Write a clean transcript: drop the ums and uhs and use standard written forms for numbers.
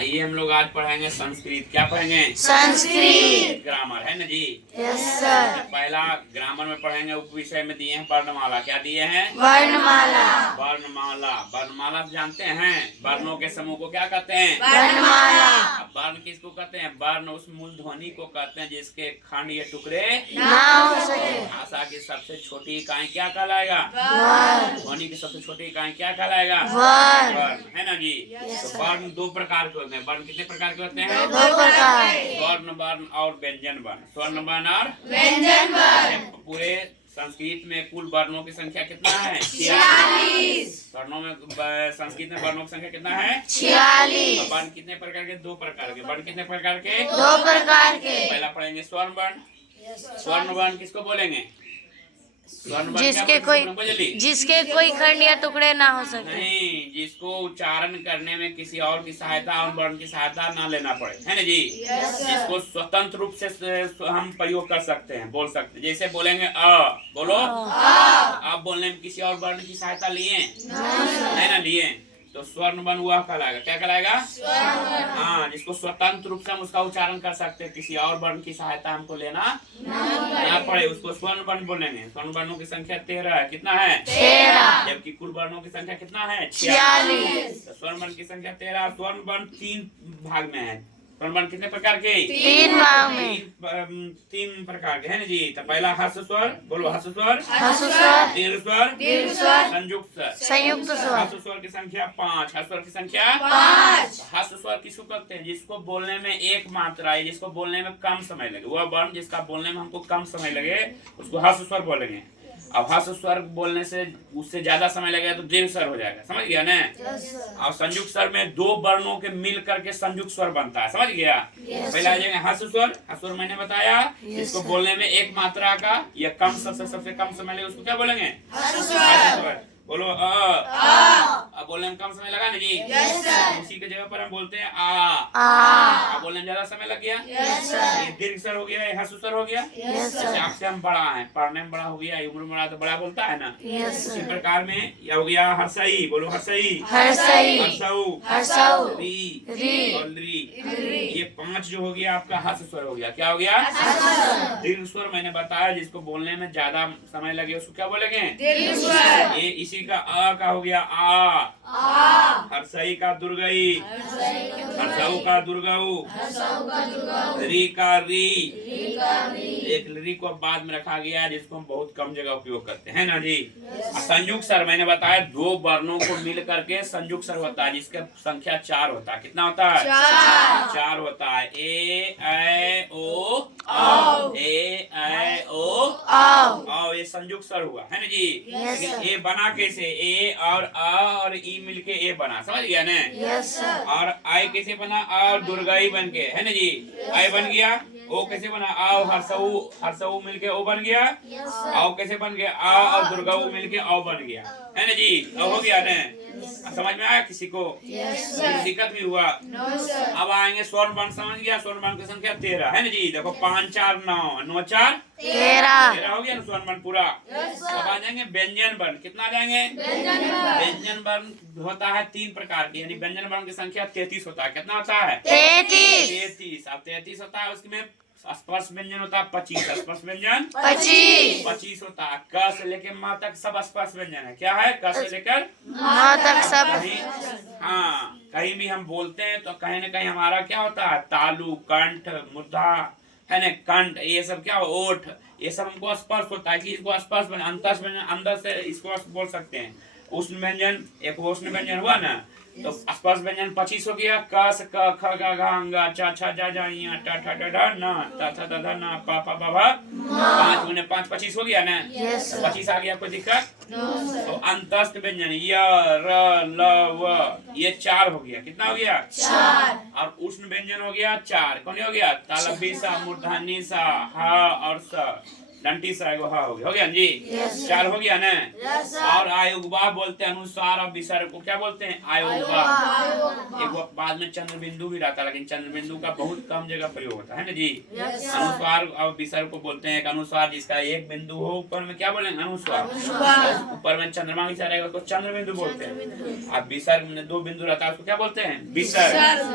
आइए हम लोग आज पढ़ेंगे संस्कृत। क्या पढ़ेंगे? संस्कृत। ग्रामर है ना जी। Yes sir. पहला ग्रामर में पढ़ेंगे, उप विषय में दिए हैं वर्णमाला। क्या दिए हैं? वर्णमाला। वर्णमाला। वर्णमाला जानते हैं? वर्णों के समूह को क्या कहते हैं? वर्णमाला। अब वर्ण किसको कहते हैं? वर्ण उस मूल ध्वनि को कहते हैं जिसके खंड या टुकड़े ना हो सके। भाषा की सबसे छोटी इकाई क्या कहलाएगा? वर्ण। ध्वनि की सबसे छोटी इकाई क्या कहलाएगा? वर्ण। वर्ण है ना जी। तो वर्ण दो प्रकार के होते हैं। वर्ण कितने प्रकार के होते हैं? दो प्रकार। स्वर्ण वर्ण और व्यंजन वर्ण। स्वर्ण वर्ण और व्यंजन वर्ण। पूरे संस्कृत में कुल वर्णों की संख्या कितना है? 46। वर्णों में संस्कृत में वर्णों की संख्या कितना है? 46। वर्ण कितने प्रकार के? दो प्रकार के। वर्ण कितने प्रकार के? दो प्रकार के। पहला पढ़ेंगे स्वर्ण वर्ण। स्वर्ण वर्ण किसको बोलेंगे? स्वर्ण वर्ण क्या जिसके कोई खंड या टुकड़े ना हो सके। नहीं, जिसको उच्चारण करने में किसी और की सहायता और वर्ण की सहायता ना लेना पड़े, है ना जी। जिसको स्वतंत्र रूप से हम प्रयोग कर सकते हैं, बोल सकते हैं। जैसे बोलेंगे अ, बोलो आप बोलने में किसी और वर्ण की सहायता लिए है ना? लिए तो स्वर्ण वर्ण हुआ कहलाएगा। क्या कहलाएगा? हाँ, जिसको स्वतंत्र रूप से हम उसका उच्चारण कर सकते हैं, किसी और वर्ण की सहायता हमको लेना ना पड़े, उसको स्वर्ण वर्ण बोलेंगे। स्वर्ण वर्णों की संख्या 13 है। कितना है? 13। जबकि कुल वर्णों की संख्या कितना है? 46। तो स्वर्ण वर्ण की संख्या 13। स्वर्ण वर्ण 3 भाग में है। स्वर्ण वर्ण कितने प्रकार के? 3 भाग में। 3 प्रकार के है ना जी। तो पहला हर्ष स्वर, बोलो हर्ष स्वर, हर्ष स्वर, दीर्घ स्वर, संयुक्त स्वर। संयुक्त स्वर। हर्ष स्वर की संख्या 5। हर्ष स्वर की संख्या 5। हर्ष स्वर किसको कहते हैं? जिसको बोलने में एक मात्रा है, जिसको बोलने में कम समय लगे, वह वर्ण जिसका बोलने में हमको कम समय लगे उसको हर्ष स्वर बोलेंगे। अब हर्ष स्वर बोलने से उससे ज्यादा समय लगेगा तो दीर्घ स्वर हो जाएगा। समझ गया ना? और संयुक्त स्वर में दो वर्णों के मिल करके संयुक्त स्वर बनता है। समझ गया? पहले आ जाएंगे हर्ष स्वर। हर्ष स्वर मैंने बताया, जिसको बोलने में एक मात्रा का या कम सबसे कम समय लगे उसको क्या बोलेंगे? हर्ष स्वर। बोलो अब बोलने में कम समय लगा ना जी। उसी के जगह पर हम बोलते हैं आ। बोलने में ज्यादा समय लग गया, ये दीर्घ स्वर हो गया, ये हर्ष स्वर हो गया। जैसे आपसे हम बड़ा है, पढ़ने में बड़ा हो गया, उम्र में बड़ा तो बड़ा बोलता है ना। इसी प्रकार में यह हो गया हर्षई। बोलो हर्षई, हर्षऊ, री और री। ये 5 जो हो गया आपका हर्ष स्वर हो गया। क्या हो गया? दीर्घ स्वर मैंने बताया, जिसको बोलने में ज्यादा समय लगे उसको क्या बोलेंगे? ये इसी का अ का हो गया आ। हर्षई का दुर्गई, हर्षऊ का दुर्गऊ, री का री। एक री को बाद में रखा गया जिसको हम बहुत कम जगह उपयोग करते हैं ना जी। संयुक्त स्वर मैंने बताया, दो वर्णों को मिल करके संयुक्त स्वर होता है, जिसका संख्या 4 होता है। कितना होता है? 4 होता है। ए ऐ ओ औ। ए ऐ ओ औ। ये संयुक्त स्वर हुआ है ना जी। लेकिन ए बना कैसे? ए और अ और ई मिलके ए बना। समझ गया ना? और आई कैसे बना? और दुर्गाई बन के, है ना जी। आई बन गया। ओ कैसे बना? आओ हर्षऊ, हर्षऊ मिलके ओ बन गया। आओ कैसे बन गया? आ और दुर्गाऊ मिलके औ बन गया, है ना जी। अब हो गया ना? समझ में आया किसी को? दिक्कत भी हुआ? अब आएंगे स्वर्ण वर्ण। समझ गया? स्वर्ण वर्ण की संख्या 13 है ना जी। देखो 5 4 9, 9 4 13 हो गया ना स्वर्ण वर्ण पूरा। अब आ जाएंगे व्यंजन वर्ण। कितना आ जाएंगे? व्यंजन वर्ण होता है 3 प्रकार की, यानी व्यंजन वर्ण की संख्या 33 होता है। कितना होता है? 33। अब 33 होता है, उसमें स्पर्श व्यंजन होता है 25। स्पर्श व्यंजन 25 होता है। क से लेकर म तक सब स्पर्श व्यंजन है। क्या है? क से लेकर म तक सब। हाँ, कहीं भी हम बोलते हैं तो कहीं न कहीं हमारा क्या होता है? तालु, कंठ, मूर्धा, है ना, कंठ, ये सब क्या? ओठ, ये सब हमको स्पर्श होता है। कि इसको स्पर्श अंतस व्यंजन, अंदर से इसको बोल सकते हैं। उष्ण व्यंजन, एक उष्ण व्यंजन हुआ ना, तो स्पर्श व्यंजन 25 हो गया। क से क, ख ग घ अंगा, च छ ज ज ञ, ट ठ ड ढ न, त थ द ध न, प फ ब भ 5 गुने 5 25 हो गया ना। 25 आ गया, कोई दिक्कत? तो अंतस्थ व्यंजन य र ल व, ये 4 हो गया। कितना हो गया? 4। और उष्ण व्यंजन हो गया 4। कौन हो गया? तालव्य सा, मूर्धन्य सा, ह और स, डंटी सा एगो हा हो गया जी। 4 हो गया ना। और आयुग्वा बोलते हैं अनुस्वार और विसर्ग को क्या बोलते हैं? आयुग्वा। एक बाद में चंद्र बिंदु भी रहता है, लेकिन चंद्र बिंदु का बहुत कम जगह प्रयोग होता है ना जी। अनुस्वार और विसर्ग को बोलते हैं। एक अनुस्वार जिसका एक बिंदु हो, ऊपर में क्या बोलेंगे? अनुस्वार। ऊपर में चंद्रमा की रहेगा तो चंद्र बिंदु बोलते हैं। अब विसर्ग में 2 बिंदु रहता है, उसको क्या बोलते हैं? विसर्ग।